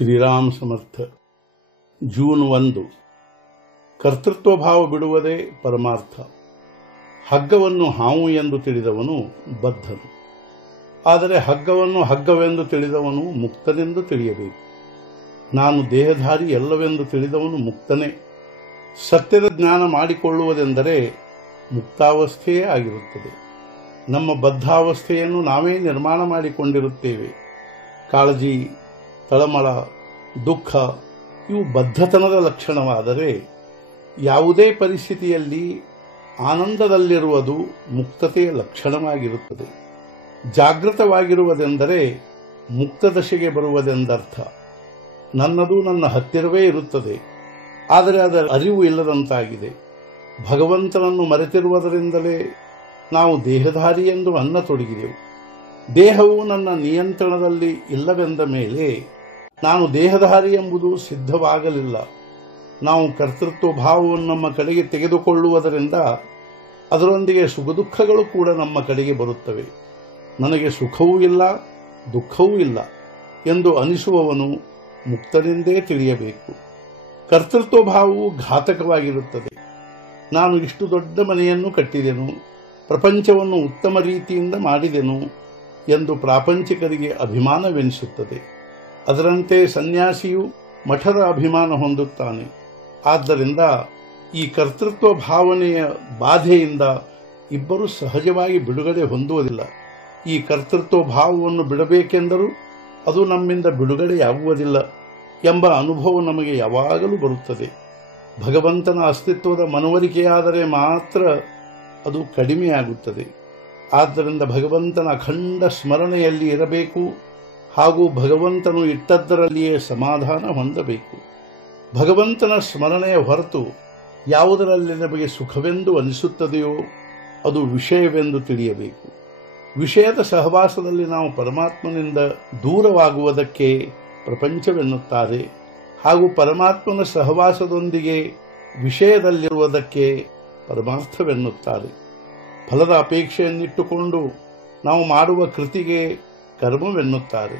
ಶ್ರೀರಾಮ ಸಮರ್ಥ. June 1. ಕರ್ತೃತ್ವ ಭಾವ ಬಿಡುವುದೇ ಪರಮಾರ್ಥ. ಹಗ್ಗವನ್ನು ಹಾವು ಎಂದು ತಿಳಿದವನು ಬದ್ಧನು, ಆದರೆ ಹಗ್ಗವನ್ನು ಹಗ್ಗವೆಂದು ತಿಳಿದವನು ಮುಕ್ತನೆಂದು ತಿಳಿಯಬೇಕು. ನಾನು ದೇಹಧಾರಿ ಎಲ್ಲವೆಂದು ತಿಳಿದವನು ಮುಕ್ತನೇ. ಸತ್ಯದ ಜ್ಞಾನ ಮಾಡಿಕೊಳ್ಳುವುದೆಂದರೆ ಮುಕ್ತಾವಸ್ಥೆಯೇ ಆಗಿರುತ್ತದೆ. ನಮ್ಮ ಬದ್ಧಾವಸ್ಥೆಯನ್ನು ನಾವೇ ನಿರ್ಮಾಣ ಮಾಡಿಕೊಂಡಿರುತ್ತೇವೆ. ಕಾಳಜಿ, ತಳಮಳ, ದುಃಖ ಇವು ಬದ್ಧತನದ ಲಕ್ಷಣವಾದರೆ, ಯಾವುದೇ ಪರಿಸ್ಥಿತಿಯಲ್ಲಿ ಆನಂದದಲ್ಲಿರುವುದು ಮುಕ್ತತೆಯ ಲಕ್ಷಣವಾಗಿರುತ್ತದೆ. ಜಾಗೃತವಾಗಿರುವುದೆಂದರೆ ಮುಕ್ತದಶೆಗೆ ಬರುವುದೆಂದರ್ಥ. ನನ್ನದು ನನ್ನ ಹತ್ತಿರವೇ ಇರುತ್ತದೆ, ಆದರೆ ಅದರ ಅರಿವು ಇಲ್ಲದಂತಾಗಿದೆ. ಭಗವಂತನನ್ನು ಮರೆತಿರುವುದರಿಂದಲೇ ನಾವು ದೇಹಧಾರಿ ಎಂದು ಅನ್ನತೊಡಗಿದೆವು. ದೇಹವು ನನ್ನ ನಿಯಂತ್ರಣದಲ್ಲಿ ಇಲ್ಲವೆಂದ ಮೇಲೆ ನಾನು ದೇಹಧಾರಿ ಎಂಬುದು ಸಿದ್ಧವಾಗಲಿಲ್ಲ. ನಾವು ಕರ್ತೃತ್ವ ಭಾವವನ್ನು ನಮ್ಮ ಕಡೆಗೆ ತೆಗೆದುಕೊಳ್ಳುವುದರಿಂದ ಅದರೊಂದಿಗೆ ಸುಖ ದುಃಖಗಳು ಕೂಡ ನಮ್ಮ ಕಡೆಗೆ ಬರುತ್ತವೆ. ನನಗೆ ಸುಖವೂ ಇಲ್ಲ, ದುಃಖವೂ ಇಲ್ಲ ಎಂದು ಅನಿಸುವವನು ಮುಕ್ತನೆಂದೇ ತಿಳಿಯಬೇಕು. ಕರ್ತೃತ್ವ ಭಾವವು ಘಾತಕವಾಗಿರುತ್ತದೆ. ನಾನು ಇಷ್ಟು ದೊಡ್ಡ ಮನೆಯನ್ನು ಕಟ್ಟಿದೆನು, ಪ್ರಪಂಚವನ್ನು ಉತ್ತಮ ರೀತಿಯಿಂದ ಮಾಡಿದೆನು ಎಂದು ಪ್ರಾಪಂಚಿಕರಿಗೆ ಅಭಿಮಾನವೆನಿಸುತ್ತದೆ. ಅದರಂತೆ ಸನ್ಯಾಸಿಯು ಮಠದ ಅಭಿಮಾನ ಹೊಂದುತ್ತಾನೆ. ಆದ್ದರಿಂದ ಈ ಕರ್ತೃತ್ವ ಭಾವನೆಯ ಬಾಧೆಯಿಂದ ಇಬ್ಬರು ಸಹಜವಾಗಿ ಬಿಡುಗಡೆ ಹೊಂದುವುದಿಲ್ಲ. ಈ ಕರ್ತೃತ್ವ ಭಾವವನ್ನು ಬಿಡಬೇಕೆಂದರೂ ಅದು ನಮ್ಮಿಂದ ಬಿಡುಗಡೆಯಾಗುವುದಿಲ್ಲ ಎಂಬ ಅನುಭವ ನಮಗೆ ಯಾವಾಗಲೂ ಬರುತ್ತದೆ. ಭಗವಂತನ ಅಸ್ತಿತ್ವದ ಮನವರಿಕೆಯಾದರೆ ಮಾತ್ರ ಅದು ಕಡಿಮೆಯಾಗುತ್ತದೆ. ಆದ್ದರಿಂದ ಭಗವಂತನ ಅಖಂಡ ಸ್ಮರಣೆಯಲ್ಲಿ ಇರಬೇಕು ಹಾಗೂ ಭಗವಂತನು ಇಟ್ಟದ್ದರಲ್ಲಿಯೇ ಸಮಾಧಾನ ಹೊಂದಬೇಕು. ಭಗವಂತನ ಸ್ಮರಣೆಯ ಹೊರತು ಯಾವುದರಲ್ಲಿ ನಮಗೆ ಸುಖವೆಂದು ಅನಿಸುತ್ತದೆಯೋ ಅದು ವಿಷಯವೆಂದು ತಿಳಿಯಬೇಕು. ವಿಷಯದ ಸಹವಾಸದಲ್ಲಿ ನಾವು ಪರಮಾತ್ಮನಿಂದ ದೂರವಾಗುವುದಕ್ಕೆ ಪ್ರಪಂಚವೆನ್ನುತ್ತಾರೆ, ಹಾಗೂ ಪರಮಾತ್ಮನ ಸಹವಾಸದೊಂದಿಗೆ ವಿಷಯದಲ್ಲಿರುವುದಕ್ಕೆ ಪರಮಾರ್ಥವೆನ್ನುತ್ತಾರೆ. ಫಲದ ಅಪೇಕ್ಷೆಯನ್ನಿಟ್ಟುಕೊಂಡು ನಾವು ಮಾಡುವ ಕೃತಿಗೆ ಕರ್ಮವೆನ್ನುತ್ತಾರೆ.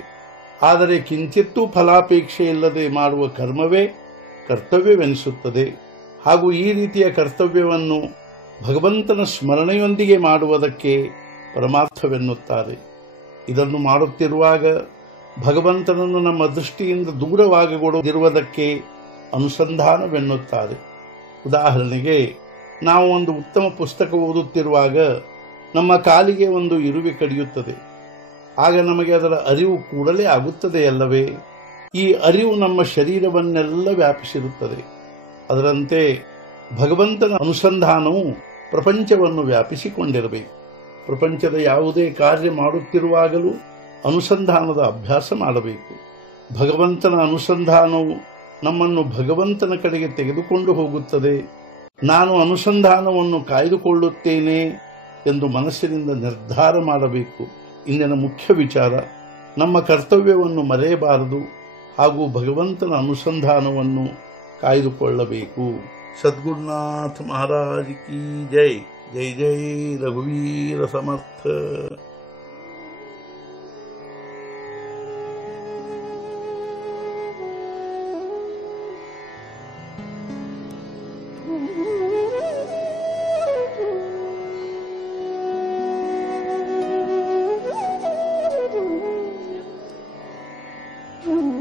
ಆದರೆ ಕಿಂಚಿತ್ತೂ ಫಲಾಪೇಕ್ಷೆ ಇಲ್ಲದೆ ಮಾಡುವ ಕರ್ಮವೇ ಕರ್ತವ್ಯವೆನಿಸುತ್ತದೆ. ಹಾಗೂ ಈ ರೀತಿಯ ಕರ್ತವ್ಯವನ್ನು ಭಗವಂತನ ಸ್ಮರಣೆಯೊಂದಿಗೆ ಮಾಡುವುದಕ್ಕೆ ಪರಮಾರ್ಥವೆನ್ನುತ್ತಾರೆ. ಇದನ್ನು ಮಾಡುತ್ತಿರುವಾಗ ಭಗವಂತನನ್ನು ನಮ್ಮ ದೃಷ್ಟಿಯಿಂದ ದೂರವಾಗಿರುವುದಕ್ಕೆ ಅನುಸಂಧಾನವೆನ್ನುತ್ತಾರೆ. ಉದಾಹರಣೆಗೆ, ನಾವು ಒಂದು ಉತ್ತಮ ಪುಸ್ತಕ ಓದುತ್ತಿರುವಾಗ ನಮ್ಮ ಕಾಲಿಗೆ ಒಂದು ಇರುವೆ ಕಡಿಯುತ್ತದೆ. ಆಗ ನಮಗೆ ಅದರ ಅರಿವು ಕೂಡಲೇ ಆಗುತ್ತದೆಯಲ್ಲವೇ? ಈ ಅರಿವು ನಮ್ಮ ಶರೀರವನ್ನೆಲ್ಲ ವ್ಯಾಪಿಸಿರುತ್ತದೆ. ಅದರಂತೆ ಭಗವಂತನ ಅನುಸಂಧಾನವು ಪ್ರಪಂಚವನ್ನು ವ್ಯಾಪಿಸಿಕೊಂಡಿರಬೇಕು. ಪ್ರಪಂಚದ ಯಾವುದೇ ಕಾರ್ಯ ಮಾಡುತ್ತಿರುವಾಗಲೂ ಅನುಸಂಧಾನದ ಅಭ್ಯಾಸ ಮಾಡಬೇಕು. ಭಗವಂತನ ಅನುಸಂಧಾನವು ನಮ್ಮನ್ನು ಭಗವಂತನ ಕಡೆಗೆ ತೆಗೆದುಕೊಂಡು ಹೋಗುತ್ತದೆ. ನಾನು ಅನುಸಂಧಾನವನ್ನು ಕಾಯ್ದುಕೊಳ್ಳುತ್ತೇನೆ ಎಂದು ಮನಸ್ಸಿನಿಂದ ನಿರ್ಧಾರ ಮಾಡಬೇಕು. ಇಂದಿನ ಮುಖ್ಯ ವಿಚಾರ, ನಮ್ಮ ಕರ್ತವ್ಯವನ್ನು ಮರೆಯಬಾರದು ಹಾಗೂ ಭಗವಂತನ ಅನುಸಂಧಾನವನ್ನು ಕಾಯ್ದುಕೊಳ್ಳಬೇಕು. ಸದ್ಗುರುನಾಥ ಮಹಾರಾಜ್ ಕಿ ಜೈ. ಜೈ ಜೈ ರಘುವೀರ ಸಮರ್ಥ. Mm-hmm.